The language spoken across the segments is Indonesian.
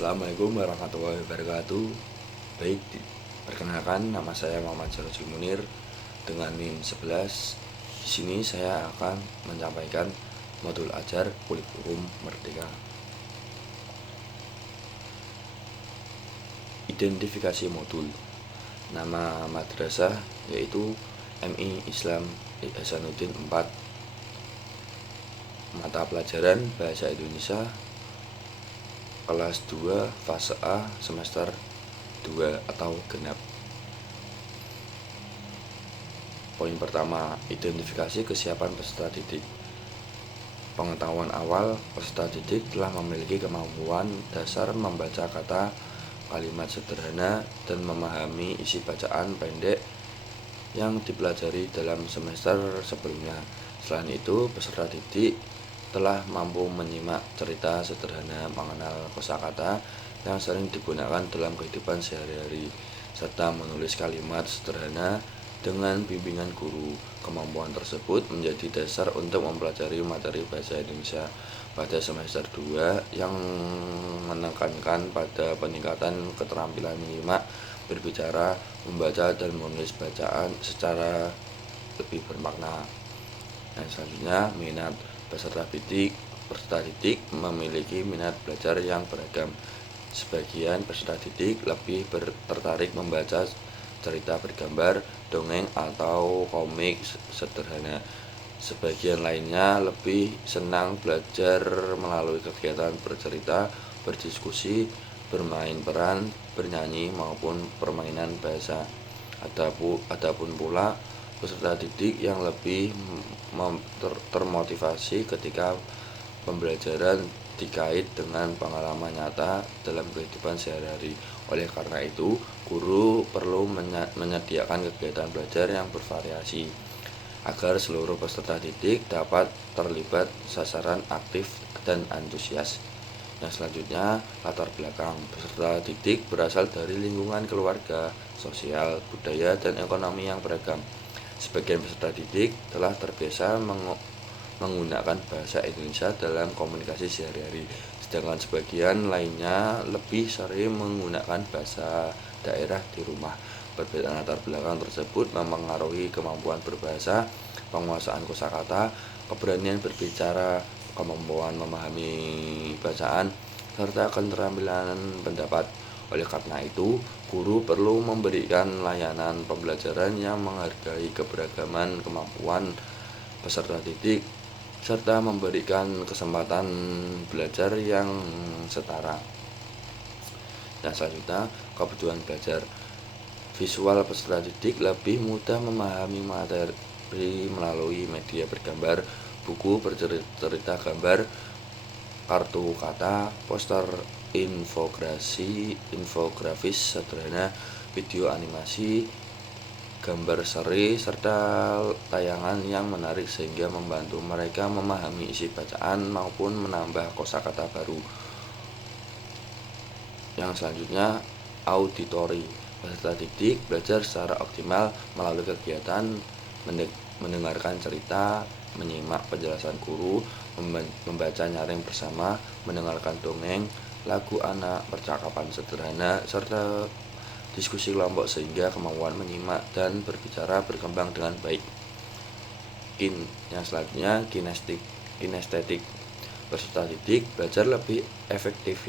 Assalamualaikum warahmatullahi wabarakatuh. Baik, perkenalkan nama saya Muhammad Jarojul Munir dengan NIM 11. Di sini saya akan menyampaikan modul ajar kurikulum merdeka. Identifikasi modul. Nama madrasah yaitu MI Islam Ihsanuddin 4. Mata pelajaran Bahasa Indonesia kelas 2 fase A semester 2 atau genap. Poin pertama, identifikasi kesiapan peserta didik. Pengetahuan awal, peserta didik telah memiliki kemampuan dasar membaca kata, kalimat sederhana, dan memahami isi bacaan pendek yang dipelajari dalam semester sebelumnya. Selain itu, peserta didik telah mampu menyimak cerita sederhana, mengenal kosakata yang sering digunakan dalam kehidupan sehari-hari, serta menulis kalimat sederhana dengan bimbingan guru. Kemampuan tersebut menjadi dasar untuk mempelajari materi bahasa Indonesia pada semester 2 yang menekankan pada peningkatan keterampilan menyimak, berbicara, membaca, dan menulis bacaan secara lebih bermakna. Yang selanjutnya, minat peserta didik memiliki minat belajar yang beragam. Sebagian peserta didik lebih tertarik membaca cerita bergambar, dongeng, atau komik sederhana. Sebagian lainnya lebih senang belajar melalui kegiatan bercerita, berdiskusi, bermain peran, bernyanyi, maupun permainan bahasa. Adapun pula peserta didik yang lebih termotivasi ketika pembelajaran dikait dengan pengalaman nyata dalam kehidupan sehari-hari. Oleh karena itu, guru perlu menyediakan kegiatan belajar yang bervariasi agar seluruh peserta didik dapat terlibat sasaran aktif dan antusias. Yang selanjutnya, latar belakang peserta didik berasal dari lingkungan keluarga, sosial, budaya, dan ekonomi yang beragam. Sebagian peserta didik telah terbiasa menggunakan bahasa Indonesia dalam komunikasi sehari-hari, sedangkan sebagian lainnya lebih sering menggunakan bahasa daerah di rumah. Perbedaan latar belakang tersebut mempengaruhi kemampuan berbahasa, penguasaan kosakata, keberanian berbicara, kemampuan memahami bacaan, serta keterampilan pendapat. Oleh karena itu, guru perlu memberikan layanan pembelajaran yang menghargai keberagaman kemampuan peserta didik, serta memberikan kesempatan belajar yang setara. Dan selanjutnya, kebutuhan belajar. Visual peserta didik lebih mudah memahami materi melalui media bergambar, buku bercerita gambar, kartu kata, poster, infografis sederhana, video animasi, gambar seri, serta tayangan yang menarik sehingga membantu mereka memahami isi bacaan maupun menambah kosakata baru. Yang selanjutnya, auditori. Peserta didik belajar secara optimal melalui kegiatan mendengarkan cerita, menyimak penjelasan guru, membaca nyaring bersama, mendengarkan dongeng, lagu anak, percakapan sederhana, serta diskusi kelompok sehingga kemampuan menyimak dan berbicara berkembang dengan baik. Yang selanjutnya, kinestetik. Peserta didik belajar lebih efektif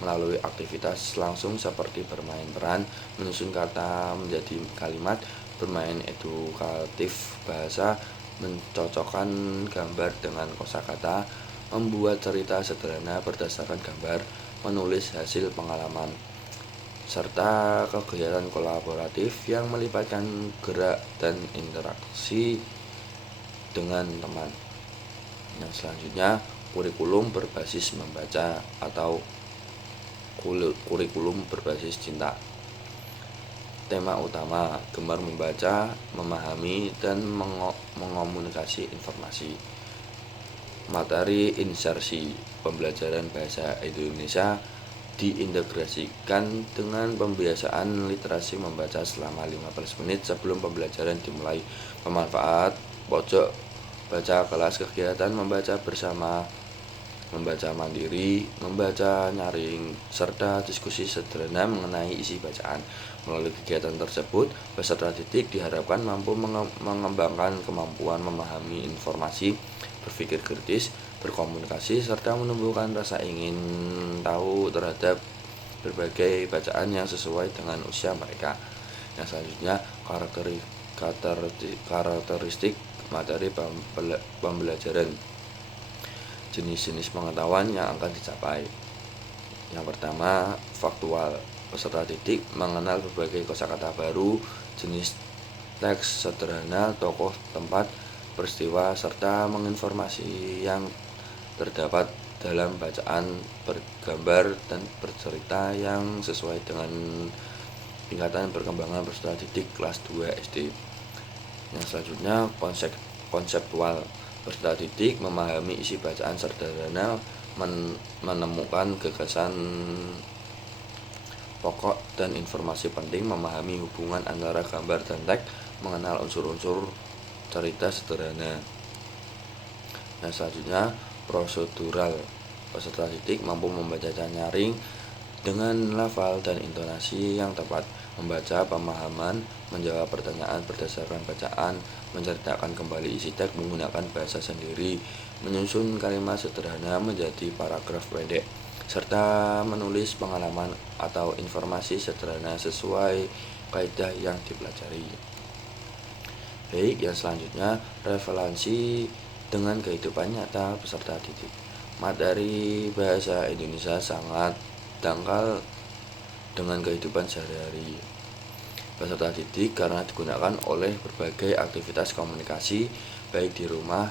melalui aktivitas langsung seperti bermain peran, menyusun kata menjadi kalimat, bermain edukatif bahasa, mencocokkan gambar dengan kosakata, membuat cerita sederhana berdasarkan gambar, menulis hasil pengalaman, serta kegiatan kolaboratif yang melibatkan gerak dan interaksi dengan teman. Yang selanjutnya, kurikulum berbasis membaca atau kurikulum berbasis cinta. Tema utama, gemar membaca, memahami, dan mengomunikasi informasi. Materi insersi, pembelajaran bahasa Indonesia diintegrasikan dengan pembiasaan literasi membaca selama 15 menit sebelum pembelajaran dimulai. Pemanfaat pojok baca kelas, kegiatan membaca bersama membaca mandiri, membaca nyaring, serta diskusi sederhana mengenai isi bacaan. Melalui kegiatan tersebut, peserta didik diharapkan mampu mengembangkan kemampuan memahami informasi, berpikir kritis, berkomunikasi, serta menumbuhkan rasa ingin tahu terhadap berbagai bacaan yang sesuai dengan usia mereka. Yang selanjutnya, karakteristik materi pembelajaran, jenis-jenis pengetahuan yang akan dicapai. Yang pertama, faktual. Peserta didik mengenal berbagai kosakata baru, jenis teks sederhana, tokoh, tempat, peristiwa, serta menginformasi yang terdapat dalam bacaan, bergambar, dan bercerita yang sesuai dengan tingkatan perkembangan peserta didik kelas 2 SD. Yang selanjutnya, konseptual. Peserta didik memahami isi bacaan sederhana, menemukan gagasan pokok dan informasi penting, memahami hubungan antara gambar dan teks, mengenal unsur-unsur cerita sederhana. Yang selanjutnya, prosedural. Peserta didik mampu membaca nyaring dengan lafal dan intonasi yang tepat, membaca pemahaman, menjawab pertanyaan berdasarkan bacaan, menceritakan kembali isi teks menggunakan bahasa sendiri, menyusun kalimat sederhana menjadi paragraf pendek, serta menulis pengalaman atau informasi sederhana sesuai kaidah yang dipelajari. Baik, yang selanjutnya, relevansi dengan kehidupan nyata peserta didik. Materi bahasa Indonesia sangat dangkal dengan kehidupan sehari-hari peserta didik karena digunakan oleh berbagai aktivitas komunikasi, baik di rumah,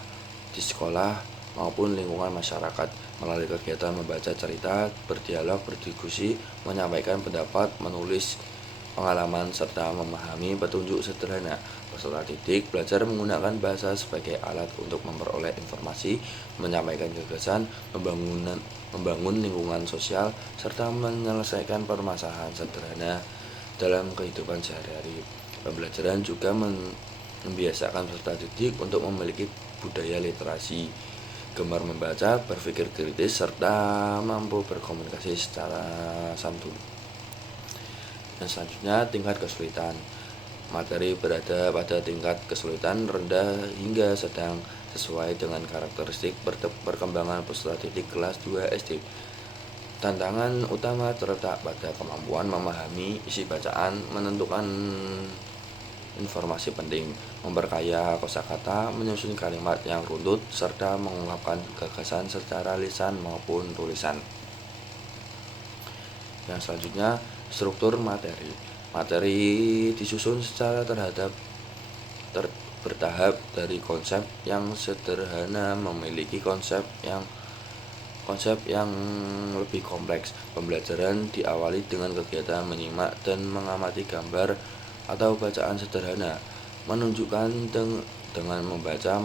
di sekolah, maupun lingkungan masyarakat. Melalui kegiatan membaca cerita, berdialog, berdiskusi, menyampaikan pendapat, menulis pengalaman, serta memahami petunjuk sederhana. Peserta didik belajar menggunakan bahasa sebagai alat untuk memperoleh informasi, menyampaikan gagasan, membangun lingkungan sosial, serta menyelesaikan permasalahan sederhana dalam kehidupan sehari-hari. Pembelajaran juga membiasakan peserta didik untuk memiliki budaya literasi, gemar membaca, berpikir kritis, serta mampu berkomunikasi secara santun. Dan selanjutnya, tingkat kesulitan. Materi berada pada tingkat kesulitan rendah hingga sedang sesuai dengan karakteristik perkembangan peserta didik kelas 2 SD. Tantangan utama terletak pada kemampuan memahami isi bacaan, menentukan informasi penting, memperkaya kosakata, menyusun kalimat yang runtut, serta mengungkapkan gagasan secara lisan maupun tulisan. Yang selanjutnya, struktur materi. Materi disusun secara bertahap dari konsep yang sederhana memiliki konsep yang lebih kompleks. Pembelajaran diawali dengan kegiatan menyimak dan mengamati gambar atau bacaan sederhana, menunjukkan dengan membaca,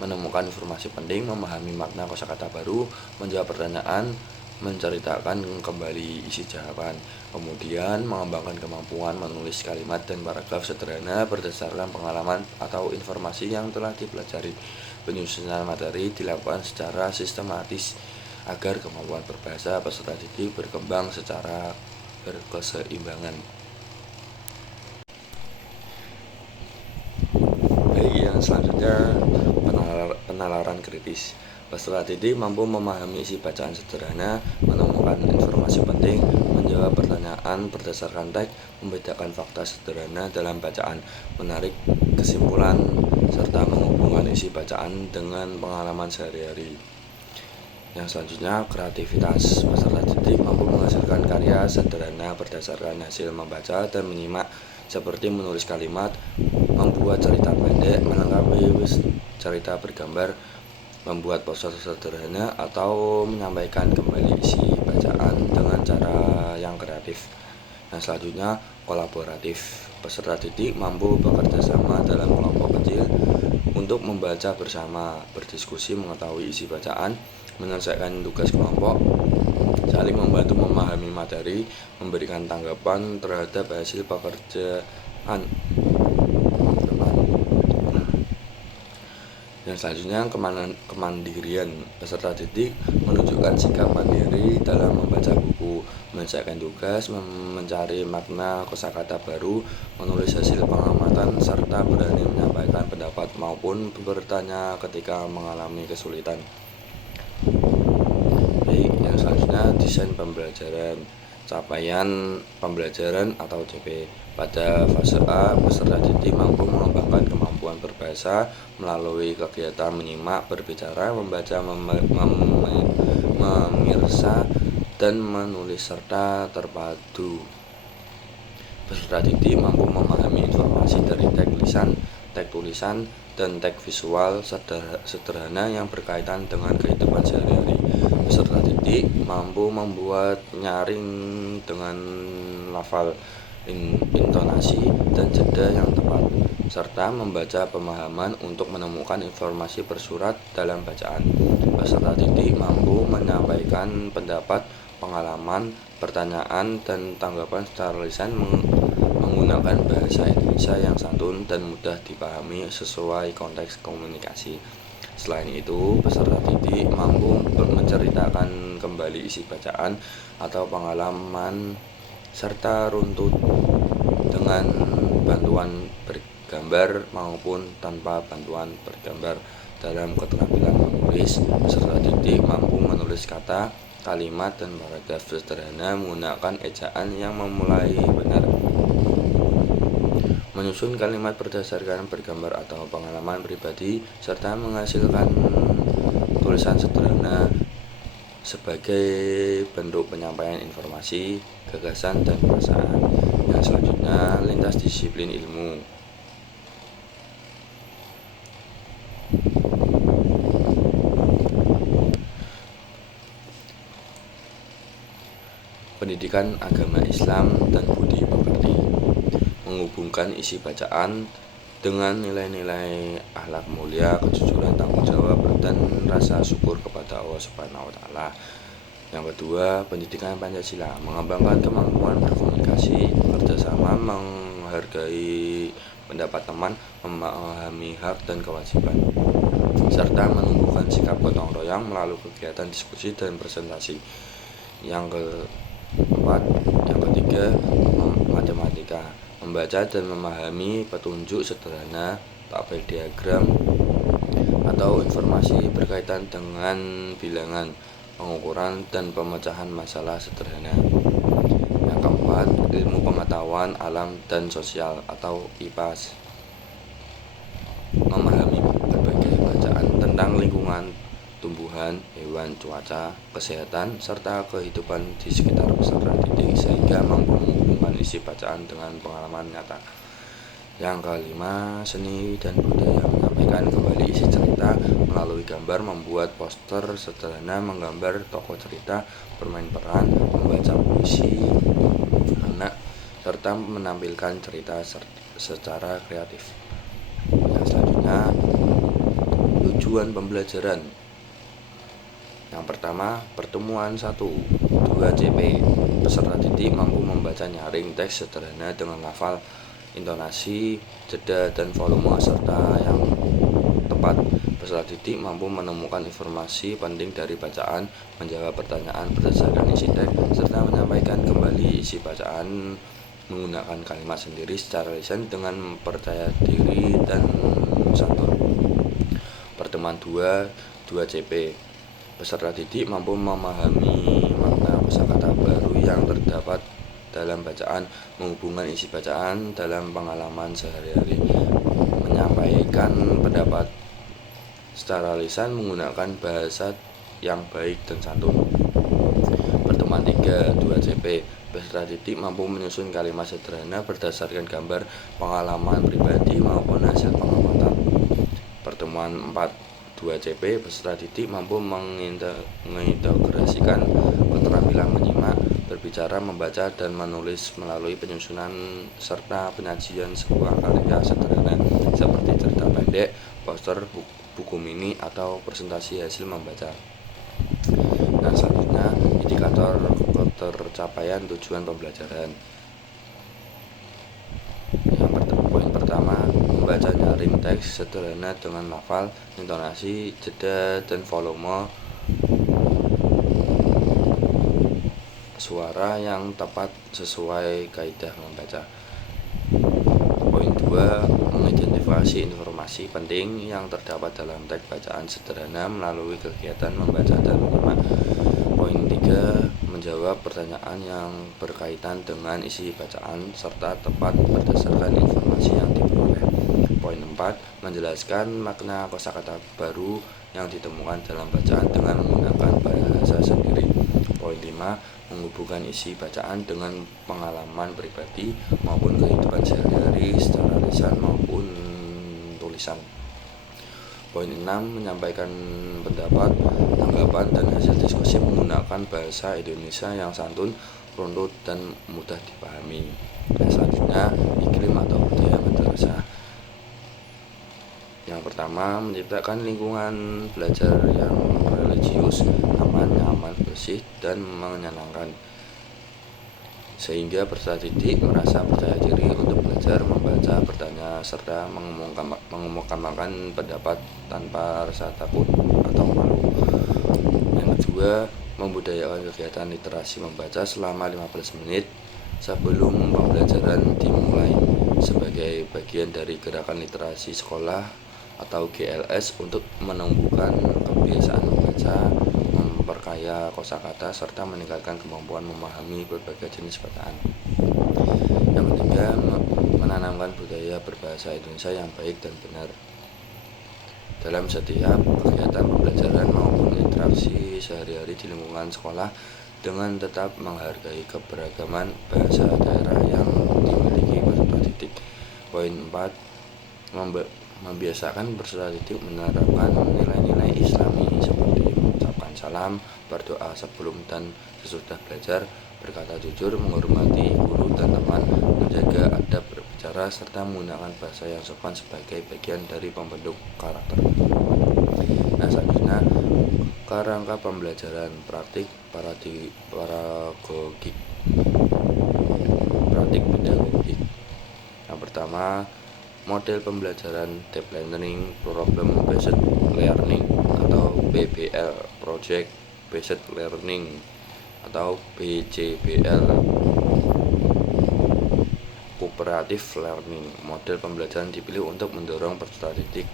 menemukan informasi penting, memahami makna kosakata baru, menjawab pertanyaan, menceritakan kembali isi jawaban, kemudian mengembangkan kemampuan menulis kalimat dan paragraf sederhana berdasarkan pengalaman atau informasi yang telah dipelajari. Penyusunan materi dilakukan secara sistematis agar kemampuan berbahasa peserta didik berkembang secara berkeseimbangan. Baik, yang selanjutnya, penalaran kritis. Peserta didik mampu memahami isi bacaan sederhana, menemukan informasi penting, menjawab pertanyaan berdasarkan teks, membedakan fakta sederhana dalam bacaan, menarik kesimpulan, serta menghubungkan isi bacaan dengan pengalaman sehari-hari. Yang selanjutnya, kreativitas. Peserta didik mampu menghasilkan karya sederhana berdasarkan hasil membaca dan menyimak, seperti menulis kalimat, membuat cerita pendek, melengkapi cerita bergambar, membuat poster sederhana, atau menyampaikan kembali isi bacaan dengan cara yang kreatif. Yang selanjutnya, kolaboratif. Peserta didik mampu bekerja sama dalam kelompok kecil untuk membaca bersama, berdiskusi, mengetahui isi bacaan, menyelesaikan tugas kelompok, saling membantu memahami materi, memberikan tanggapan terhadap hasil pekerjaan. Yang selanjutnya kemandirian. Peserta didik menunjukkan sikap mandiri dalam membaca buku, menyelesaikan tugas, mencari makna kosakata baru, menulis hasil pengamatan, serta berani menyampaikan pendapat maupun bertanya ketika mengalami kesulitan. Baik, yang selanjutnya desain pembelajaran. Capaian pembelajaran atau CP. Pada fase A, peserta didik mampu mengembangkan kemampuan berbahasa melalui kegiatan menyimak, berbicara, membaca, memirsa, dan menulis serta terpadu. Peserta didik mampu memahami informasi dari teks lisan, teks tulisan, dan teks visual sederhana yang berkaitan dengan kehidupan sehari-hari. Peserta didik mampu membuat nyaring dengan lafal, intonasi, dan jeda yang tepat, serta membaca pemahaman untuk menemukan informasi bersurat dalam bacaan. Peserta didik mampu menyampaikan pendapat, pengalaman, pertanyaan, dan tanggapan secara lisan menggunakan bahasa Indonesia yang santun dan mudah dipahami sesuai konteks komunikasi. Selain itu, peserta didik mampu menceritakan kembali isi bacaan atau pengalaman serta runtut dengan bantuan bergambar maupun tanpa bantuan bergambar. Dalam keterampilan menulis, peserta didik mampu menulis kata, kalimat, dan paragraf sederhana menggunakan ejaan yang memulai benar, menyusun kalimat berdasarkan bergambar atau pengalaman pribadi, serta menghasilkan tulisan sederhana sebagai bentuk penyampaian informasi, gagasan, dan perasaan. Yang selanjutnya, lintas disiplin ilmu. Pendidikan agama Islam dan budi pekerti menghubungkan isi bacaan dengan nilai-nilai akhlak mulia, kejujuran, tanggung jawab, dan rasa syukur kepada Allah Subhanahu wa Ta'ala. Yang kedua, pendidikan Pancasila mengembangkan kemampuan berkomunikasi, kerjasama, menghargai pendapat teman, memahami hak dan kewajiban, serta menumbuhkan sikap gotong royong melalui kegiatan diskusi dan presentasi. Yang ketiga, matematika membaca dan memahami petunjuk sederhana, tabel diagram, atau informasi berkaitan dengan bilangan, pengukuran, dan pemecahan masalah sederhana. Yang keempat, ilmu pengetahuan alam dan sosial atau IPAS memahami berbagai bacaan tentang lingkungan, tumbuhan, hewan, cuaca, kesehatan, serta kehidupan di sekitar peserta didik sehingga mampu menghubungkan isi bacaan dengan pengalaman nyata. Yang kelima, seni dan budaya menyampaikan kembali isi cerita melalui gambar, membuat poster sederhana, menggambar tokoh cerita, bermain peran, membaca puisi anak, serta menampilkan cerita secara kreatif. Yang selanjutnya, tujuan pembelajaran. Yang pertama, pertemuan 1, 2 CP. Peserta didik mampu membaca nyaring teks sederhana dengan lafal, intonasi, jeda, dan volume serta yang tepat. Peserta didik mampu menemukan informasi penting dari bacaan, menjawab pertanyaan berdasarkan isi teks, serta menyampaikan kembali isi bacaan menggunakan kalimat sendiri secara lisan dengan percaya diri dan santun. Pertemuan 2 CP. Peserta didik mampu memahami makna kosakata baru yang terdapat dalam bacaan, menghubungkan isi bacaan dalam pengalaman sehari-hari, menyampaikan pendapat secara lisan menggunakan bahasa yang baik dan santun. Pertemuan 3 2 CP. Peserta didik mampu menyusun kalimat sederhana berdasarkan gambar, pengalaman pribadi maupun hasil pengamatan. Pertemuan 4 2 CP. Peserta didik mampu mengintegrasikan keterampilan menyimak, berbicara, membaca, dan menulis melalui penyusunan serta penyajian sebuah karya sederhana seperti cerita pendek, poster, buku mini, atau presentasi hasil membaca. Nah, selanjutnya indikator ketercapaian tujuan pembelajaran. Poin pertama, membaca nyaring teks sederhana dengan lafal, intonasi, jeda, dan volume suara yang tepat sesuai kaidah membaca. Poin 2, mengidentifikasi informasi penting yang terdapat dalam teks bacaan sederhana melalui kegiatan membaca dan menyimak. Poin 3, menjawab pertanyaan yang berkaitan dengan isi bacaan serta tepat berdasarkan informasi yang diperoleh. Poin 4, menjelaskan makna kosakata baru yang ditemukan dalam bacaan dengan menggunakan bahasa sendiri. Poin 5, menghubungkan isi bacaan dengan pengalaman pribadi maupun kehidupan sehari-hari secara lisan maupun tulisan. Poin 6, menyampaikan pendapat, tanggapan, dan hasil diskusi menggunakan bahasa Indonesia yang santun, runtut, dan mudah dipahami. Selanjutnya, iklim atau budaya madrasah. Yang pertama, menciptakan lingkungan belajar yang religius, aman, nyaman, bersih, dan menyenangkan, sehingga peserta didik merasa percaya diri untuk belajar, membaca, bertanya, serta mengemukakan pendapat tanpa rasa takut atau malu. Yang kedua, membudayakan kegiatan literasi membaca selama 15 menit sebelum pembelajaran dimulai sebagai bagian dari gerakan literasi sekolah atau GLS untuk menumbuhkan kebiasaan membaca, memperkaya kosakata, serta meningkatkan kemampuan memahami berbagai jenis bacaan. Yang ketiga, menanamkan budaya berbahasa Indonesia yang baik dan benar dalam setiap kegiatan pembelajaran maupun interaksi sehari-hari di lingkungan sekolah, dengan tetap menghargai keberagaman bahasa daerah yang dimiliki peserta didik. Poin 4, membiasakan peserta didik menerapkan nilai-nilai Islami seperti mengucapkan salam, berdoa sebelum dan sesudah belajar, berkata jujur, menghormati guru dan teman, menjaga adab berbicara, serta menggunakan bahasa yang sopan sebagai bagian dari pembentuk karakter. Nah, selanjutnya, kerangka pembelajaran praktik pedagogik. Yang pertama, model pembelajaran deep learning, problem based learning atau PBL, project based learning atau PJBL, cooperative learning. Model pembelajaran dipilih untuk mendorong peserta didik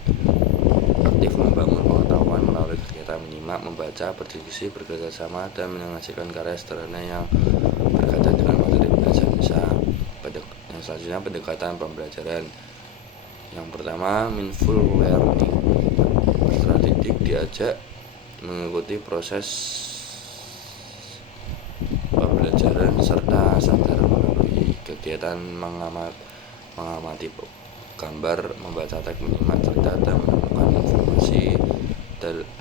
aktif membangun pengetahuan melalui kegiatan menyimak, membaca, berdiskusi, bekerja sama, dan menyaksikan karya sederhana yang berkaitan dengan materi bahasa Indonesia. Yang selanjutnya, pendekatan pembelajaran. Yang pertama, mindful learning. Peserta didik diajak mengikuti proses pembelajaran serta sadar melalui kegiatan mengamati gambar, membaca teks, menyimak cerita, dan menemukan informasi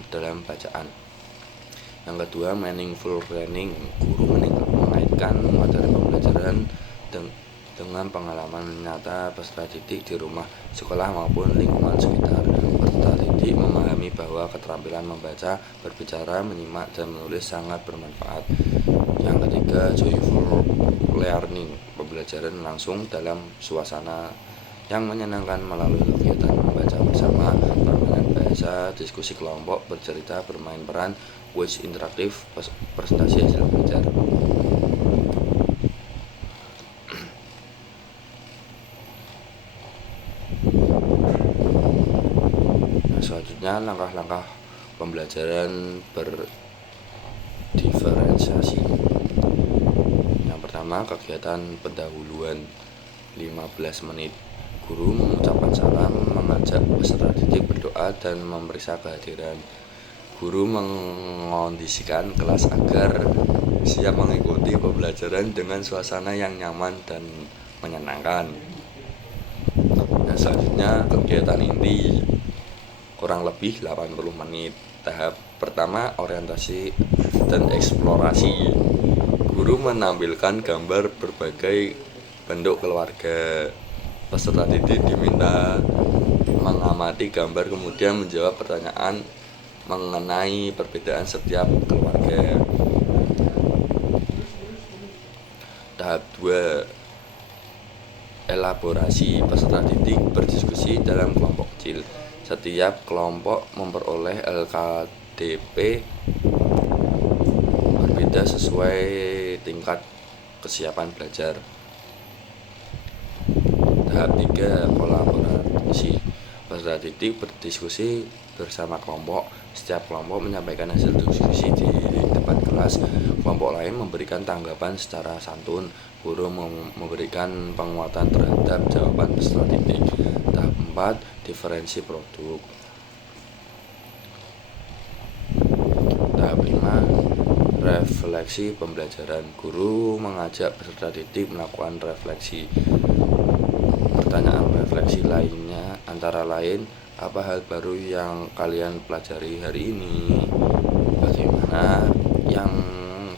dalam bacaan. Yang kedua, meaningful learning. Guru mengaitkan materi pembelajaran dengan pengalaman nyata peserta didik di rumah, sekolah, maupun lingkungan sekitar. Peserta didik memahami bahwa keterampilan membaca, berbicara, menyimak, dan menulis sangat bermanfaat. Yang ketiga, joyful learning. Pembelajaran langsung dalam suasana yang menyenangkan melalui kegiatan membaca bersama, permainan bahasa, diskusi kelompok, bercerita, bermain peran, quiz interaktif, presentasi hasil belajar. Selanjutnya, langkah-langkah pembelajaran berdiferensiasi. Yang pertama, kegiatan pendahuluan 15 menit. Guru mengucapkan salam, mengajak peserta didik berdoa, dan memeriksa kehadiran. Guru mengondisikan kelas agar siap mengikuti pembelajaran dengan suasana yang nyaman dan menyenangkan. Dan selanjutnya, kegiatan inti kurang lebih 80 menit. Tahap pertama, orientasi dan eksplorasi. Guru menampilkan gambar berbagai bentuk keluarga. Peserta didik diminta mengamati gambar, kemudian menjawab pertanyaan mengenai perbedaan setiap keluarga. Tahap 2, kolaborasi. Peserta didik berdiskusi dalam kelompok kecil. Setiap kelompok memperoleh LKDP berbeda sesuai tingkat kesiapan belajar. Tahap 3, kolaborasi. Peserta didik berdiskusi bersama kelompok. Setiap kelompok menyampaikan hasil diskusi di depan kelas. Kelompok lain memberikan tanggapan secara santun. Guru memberikan penguatan terhadap jawaban peserta didik. Tahap 4, diferensi produk. Tahap 5, refleksi pembelajaran. Guru mengajak peserta didik melakukan refleksi. Pertanyaan refleksi lainnya antara lain, apa hal baru yang kalian pelajari hari ini? Bagaimana yang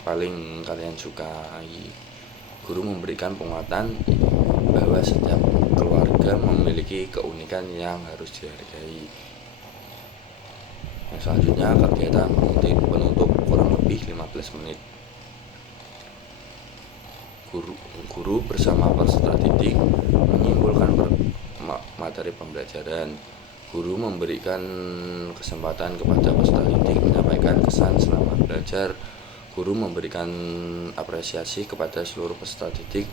paling kalian sukai? Guru memberikan penguatan bahwa setiap keluarga memiliki keunikan yang harus dihargai. Yang selanjutnya, kegiatan penutup kurang lebih 15 menit. Guru bersama peserta didik menyimpulkan materi pembelajaran. Guru memberikan kesempatan kepada peserta didik menyampaikan kesan selama belajar. Guru memberikan apresiasi kepada seluruh peserta didik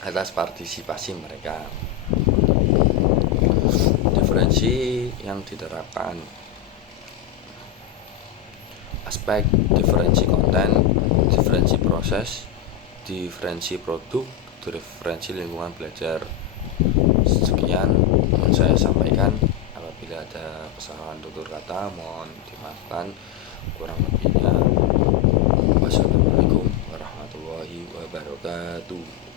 atas partisipasi mereka. Diferensi yang diterapkan. Aspek diferensi konten, diferensi proses, diferensi produk, diferensi lingkungan belajar. Sekian yang saya sampaikan. Apabila ada kesalahan tutur kata mohon dimaafkan. Kurang lebihnya wassalamualaikum warahmatullahi wabarakatuh.